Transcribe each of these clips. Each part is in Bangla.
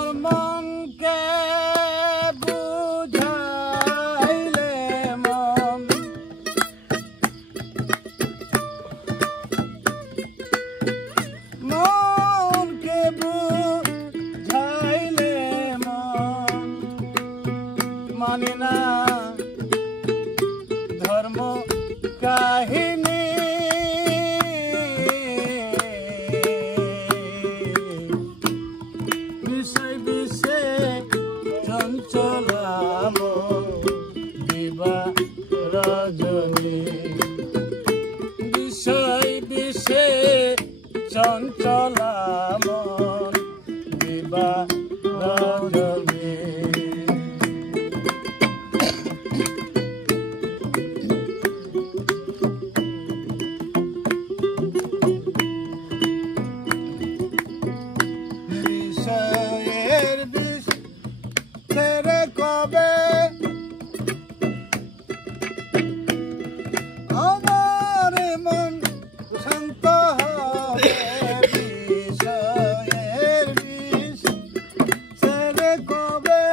আমার মনকে বুঝাইলে মন মনকে বুঝাইলে মন মানে না ধর্ম কাহিনী বিষয় বিষে চঞ্চলাম দিবা রজনী বিষয় বিষে চঞ্চলাম দিবা রজনী কবে আমার মন শান্ত হবে বিষয়ের বিষ ছেড়ে কবে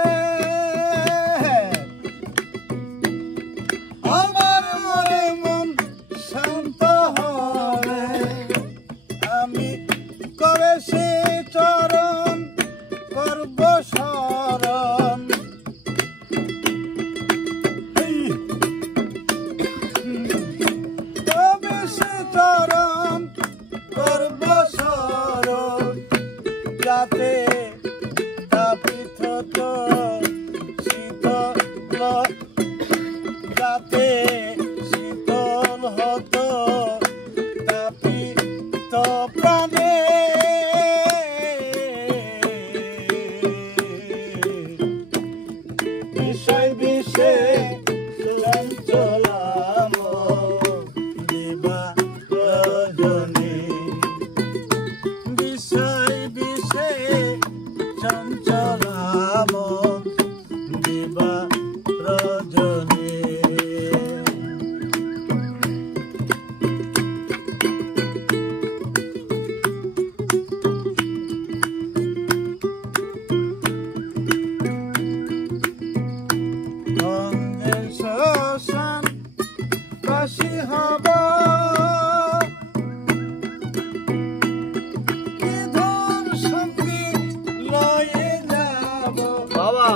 আমার মন শান্ত হবে আমি কবে সে চরণ করব শরণ চরণ করব শরণ যাতে তাপিত শীতল যাতে শীতল হতো তাপিত প্রাণে বিষয় বিষে চঞ্চলাম দিবা রজনী বিষয় বিষে চঞ্চলাম দিবা রজনী শ্মশান বাসী হব কি ধন সঙ্গীত লয়ে যাব বাবা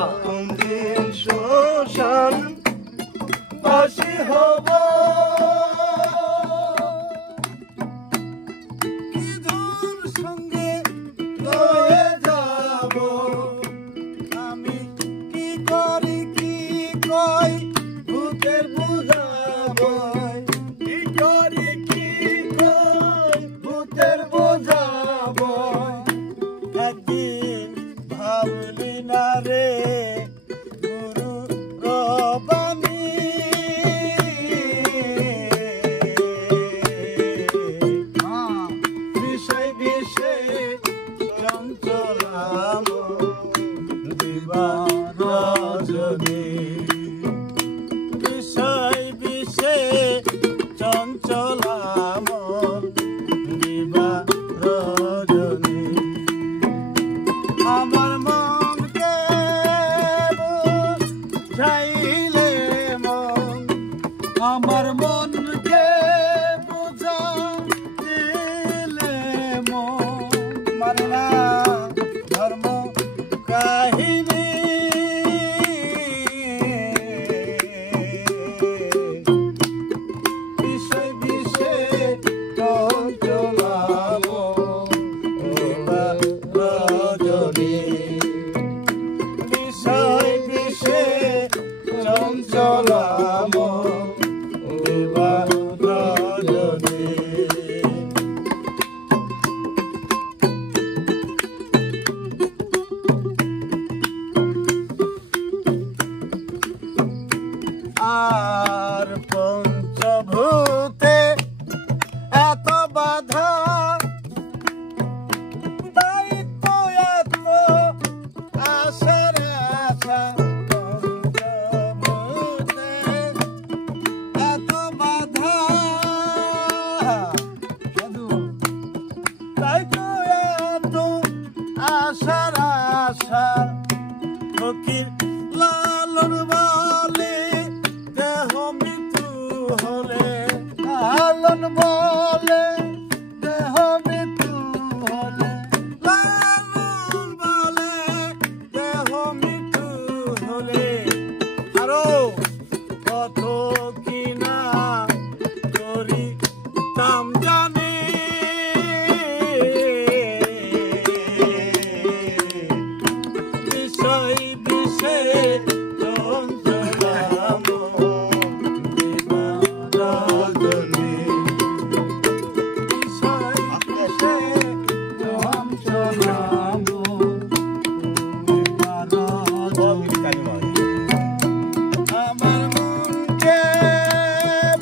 শ্মশান বাসী হব কি ধন সঙ্গীত লয়ে যাব আমি কি করি কি কই ভূতের বুঝাবো কি করি কি কই ভূতের বুঝাবো একদিন ভাবলি না রে গুরু রবানি বিষয় বিষে চঞ্চলাম দিবা রজনী বিষয় বিষে চঞ্চলাম দিবা রজনী আমার মনকে বুঝাইলে মন আমার মনকে বুঝাইলে মন মানে না ধর্ম কাহিনী বিষয় বিষে চঞ্চলাম দিবা রজনী বিষয় বিষে চঞ্চলাম দিবা রজনী বিষয় বিষে যন্ত্রণা রজনী বিষয় বিষে যন্ত্রণা আমার মনকে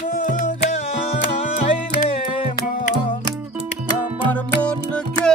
বুঝাইলে মন আমার মনকে